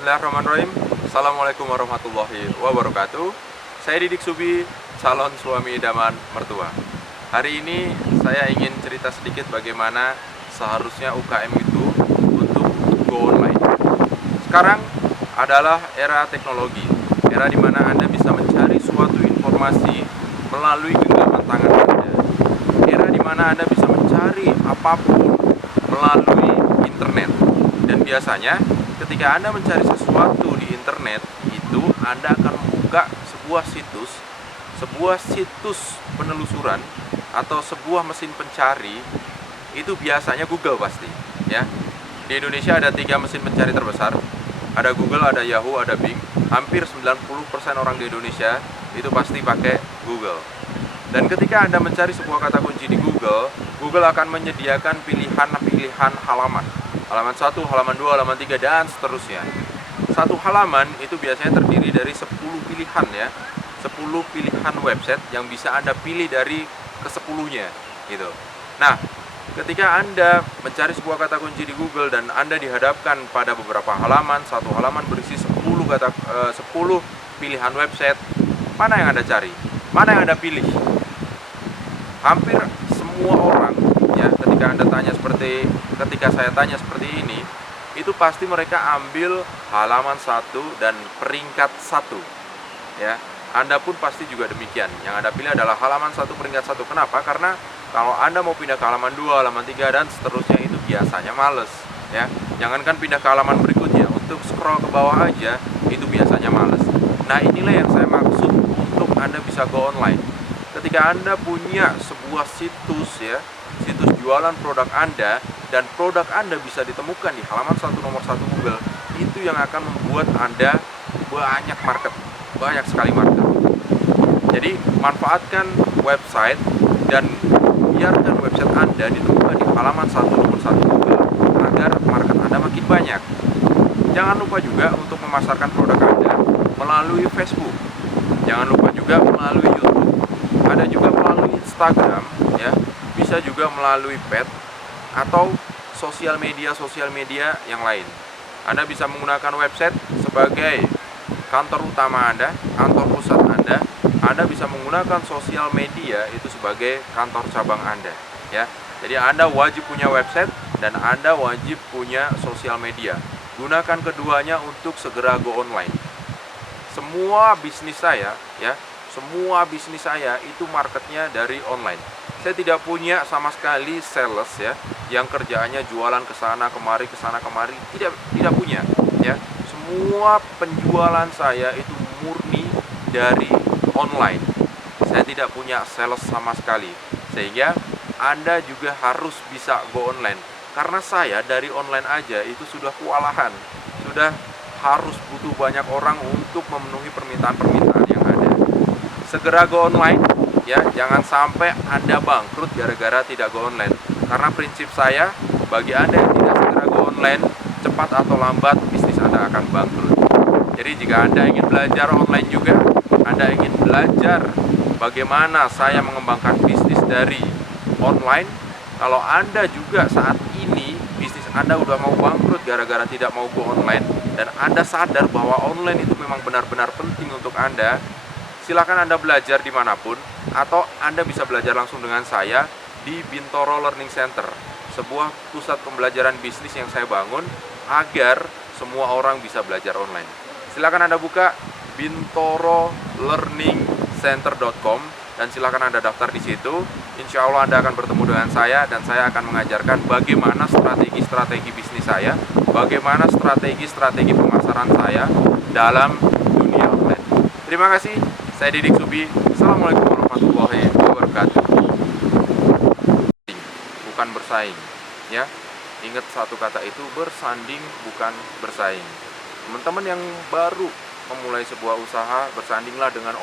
Bismillahirrahmanirrahim. Assalamualaikum warahmatullahi wabarakatuh. Saya Didik Subi, calon suami idaman mertua. Hari ini saya ingin cerita sedikit bagaimana seharusnya UKM itu untuk go online. Sekarang adalah era teknologi, era di mana Anda bisa mencari suatu informasi melalui genggaman tangan Anda. Era di mana Anda bisa mencari apapun melalui internet. Dan biasanya ketika Anda mencari sesuatu di internet, itu Anda akan membuka sebuah situs penelusuran atau sebuah mesin pencari. Itu biasanya Google pasti, ya. Di Indonesia ada 3 mesin pencari terbesar. Ada Google, ada Yahoo, ada Bing. Hampir 90% orang di Indonesia itu pasti pakai Google. Dan ketika Anda mencari sebuah kata kunci di Google, Google akan menyediakan pilihan halaman. Halaman 1, halaman 2, halaman 3, dan seterusnya. Satu halaman itu biasanya terdiri dari 10 pilihan, ya. 10 pilihan website yang bisa Anda pilih dari ke-10-nya gitu. Nah, ketika Anda mencari sebuah kata kunci di Google dan Anda dihadapkan pada beberapa halaman, satu halaman berisi 10 pilihan website, mana yang Anda cari? Mana yang Anda pilih? Hampir semua orang, ya, ketika saya tanya seperti ini, itu pasti mereka ambil halaman 1 dan peringkat 1, ya. Anda pun pasti juga demikian. Yang Anda pilih adalah halaman 1 peringkat 1. Kenapa? Karena kalau Anda mau pindah ke halaman 2, halaman 3 dan seterusnya itu biasanya males, ya. Jangankan pindah ke halaman berikutnya, untuk scroll ke bawah aja itu biasanya males. Nah, inilah yang saya maksud untuk Anda bisa go online. Ketika Anda punya sebuah situs, ya, situs jualan produk Anda, dan produk Anda bisa ditemukan di halaman 1 nomor 1 Google, itu yang akan membuat Anda banyak sekali market. Jadi manfaatkan website dan biarkan website Anda ditemukan di halaman 1 nomor 1 Google agar market Anda makin banyak. Jangan lupa juga untuk memasarkan produk Anda melalui Facebook. Jangan lupa juga melalui YouTube. Ada juga melalui Instagram, ya. Bisa juga melalui Pet atau sosial media yang lain. Anda bisa menggunakan website sebagai kantor utama Anda, kantor pusat Anda. Anda bisa menggunakan sosial media itu sebagai kantor cabang Anda, ya. Jadi Anda wajib punya website dan Anda wajib punya sosial media. Gunakan keduanya untuk segera go online. Semua bisnis saya itu marketnya dari online. Saya tidak punya sama sekali sales, ya, yang kerjaannya jualan ke sana kemari, tidak punya, ya. Semua penjualan saya itu murni dari online. Saya tidak punya sales sama sekali. Sehingga Anda juga harus bisa go online. Karena saya dari online aja itu sudah kewalahan. Sudah harus butuh banyak orang untuk memenuhi permintaan-permintaan yang ada. Segera go online, ya. Jangan sampai Anda bangkrut gara-gara tidak go online. Karena prinsip saya, bagi Anda yang tidak segera go online, cepat atau lambat bisnis Anda akan bangkrut. Jadi jika Anda ingin belajar online juga, Anda ingin belajar bagaimana saya mengembangkan bisnis dari online, kalau Anda juga saat ini bisnis Anda udah mau bangkrut gara-gara tidak mau go online, dan Anda sadar bahwa online itu memang benar-benar penting untuk Anda, silakan Anda belajar dimanapun, atau Anda bisa belajar langsung dengan saya di Bintoro Learning Center, sebuah pusat pembelajaran bisnis yang saya bangun agar semua orang bisa belajar online. Silakan Anda buka bintorolearningcenter.com dan silakan Anda daftar di situ. Insya Allah Anda akan bertemu dengan saya dan saya akan mengajarkan bagaimana strategi bisnis saya, bagaimana strategi pemasaran saya dalam dunia online. Terima kasih. Saya Didik Subi. Assalamualaikum warahmatullahi wabarakatuh. Bukan bersaing, ya. Ingat satu kata itu, bersanding bukan bersaing. Teman-teman yang baru memulai sebuah usaha, bersandinglah dengan